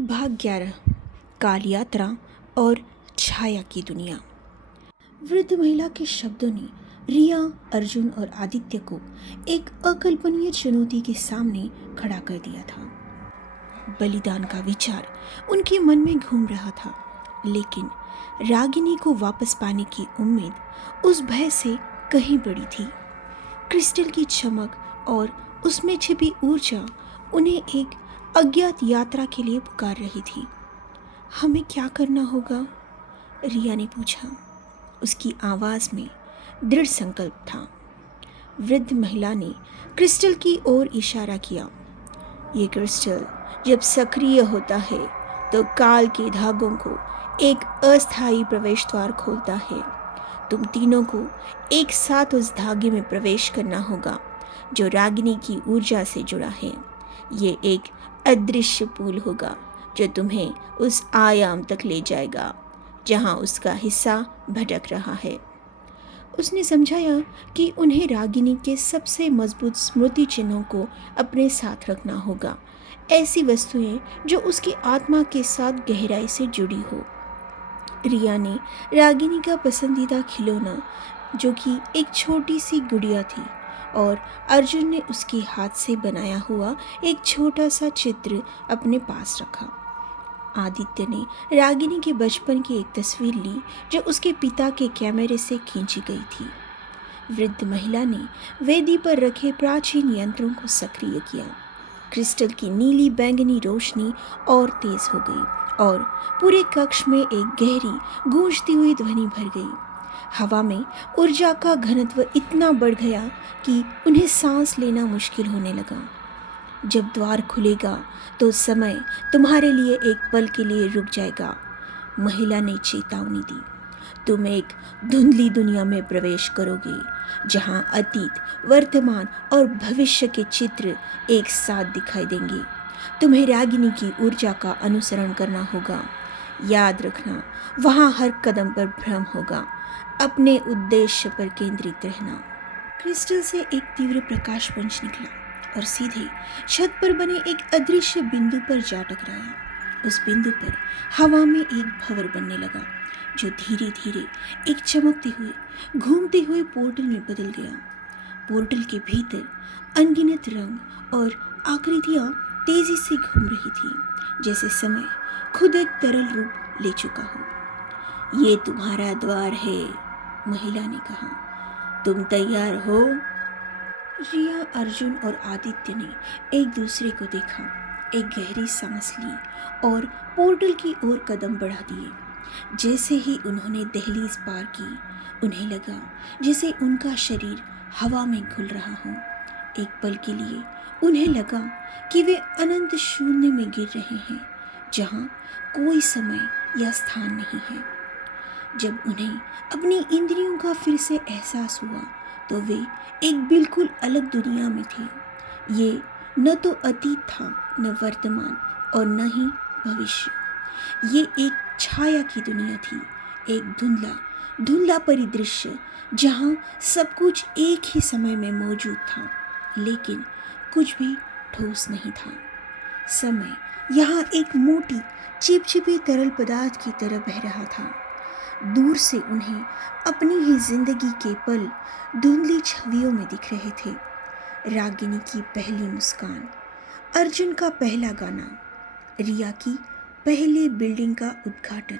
भाग 11 काल यात्रा और छाया की दुनिया। वृद्ध महिला के शब्दों ने रिया, अर्जुन और आदित्य को एक अकल्पनीय चुनौती के सामने खड़ा कर दिया था। बलिदान का विचार उनके मन में घूम रहा था, लेकिन रागिनी को वापस पाने की उम्मीद उस भय से कहीं बड़ी थी। क्रिस्टल की चमक और उसमें छिपी ऊर्जा उन्हें एक अज्ञात यात्रा के लिए पुकार रही थी। हमें क्या करना होगा? रिया ने पूछा। उसकी आवाज़ में दृढ़ संकल्प था। वृद्ध महिला ने क्रिस्टल की ओर इशारा किया। ये क्रिस्टल जब सक्रिय होता है तो काल के धागों को एक अस्थायी प्रवेश द्वार खोलता है। तुम तीनों को एक साथ उस धागे में प्रवेश करना होगा जो रागिनी की ऊर्जा से जुड़ा है। ये एक अदृश्य पुल होगा जो तुम्हें उस आयाम तक ले जाएगा जहां उसका हिस्सा भटक रहा है। उसने समझाया कि उन्हें रागिनी के सबसे मजबूत स्मृति चिन्हों को अपने साथ रखना होगा, ऐसी वस्तुएं जो उसकी आत्मा के साथ गहराई से जुड़ी हो। रिया ने रागिनी का पसंदीदा खिलौना, जो कि एक छोटी सी गुड़िया थी, और अर्जुन ने उसके हाथ से बनाया हुआ एक छोटा सा चित्र अपने पास रखा। आदित्य ने रागिनी के बचपन की एक तस्वीर ली जो उसके पिता के कैमरे से खींची गई थी। वृद्ध महिला ने वेदी पर रखे प्राचीन यंत्रों को सक्रिय किया। क्रिस्टल की नीली बैंगनी रोशनी और तेज हो गई और पूरे कक्ष में एक गहरी गूंजती हुई ध्वनि भर गई। हवा में ऊर्जा का घनत्व इतना बढ़ गया कि उन्हें सांस लेना मुश्किल होने लगा। जब द्वार खुलेगा तो समय तुम्हारे लिए एक पल के लिए रुक जाएगा, महिला ने चेतावनी दी। तुम एक धुंधली दुनिया में प्रवेश करोगे जहां अतीत, वर्तमान और भविष्य के चित्र एक साथ दिखाई देंगे। तुम्हें रागिनी की ऊर्जा का अनुसरण करना होगा। याद रखना, वहां हर कदम पर भ्रम होगा। अपने उद्देश्य पर केंद्रित रहना। क्रिस्टल से एक तीव्र प्रकाश पंच निकला और सीधे छत पर बने एक अदृश्य बिंदु पर जा टकराया। उस बिंदु पर हवा में एक भंवर बनने लगा जो धीरे धीरे एक चमकते हुए, घूमते हुए पोर्टल में बदल गया। पोर्टल के भीतर अनगिनत रंग और आकृतियां तेजी से घूम रही थी, जैसे समय खुद एक तरल रूप ले चुका हो। ये तुम्हारा द्वार है, महिला ने कहा। तुम तैयार हो? रिया, अर्जुन और आदित्य ने एक दूसरे को देखा, एक गहरी सांस ली और पोर्टल की ओर कदम बढ़ा दिए। जैसे ही उन्होंने दहलीज पार की, उन्हें लगा जैसे उनका शरीर हवा में घुल रहा हो। एक पल के लिए उन्हें लगा कि वे अनंत शून्य में गिर रहे हैं, जहां कोई समय या स्थान नहीं है। जब उन्हें अपनी इंद्रियों का फिर से एहसास हुआ तो वे एक बिल्कुल अलग दुनिया में थे। ये न तो अतीत था, न वर्तमान और न ही भविष्य। ये एक छाया की दुनिया थी, एक धुंधला परिदृश्य जहाँ सब कुछ एक ही समय में मौजूद था, लेकिन कुछ भी ठोस नहीं था। समय यहाँ एक मोटी चिपचिपी तरल पदार्थ की तरह बह रहा था। दूर से उन्हें अपनी ही जिंदगी के पल धुंधली छवियों में दिख रहे थे। रागिनी की पहली मुस्कान, अर्जुन का पहला गाना, रिया की पहली बिल्डिंग का उद्घाटन।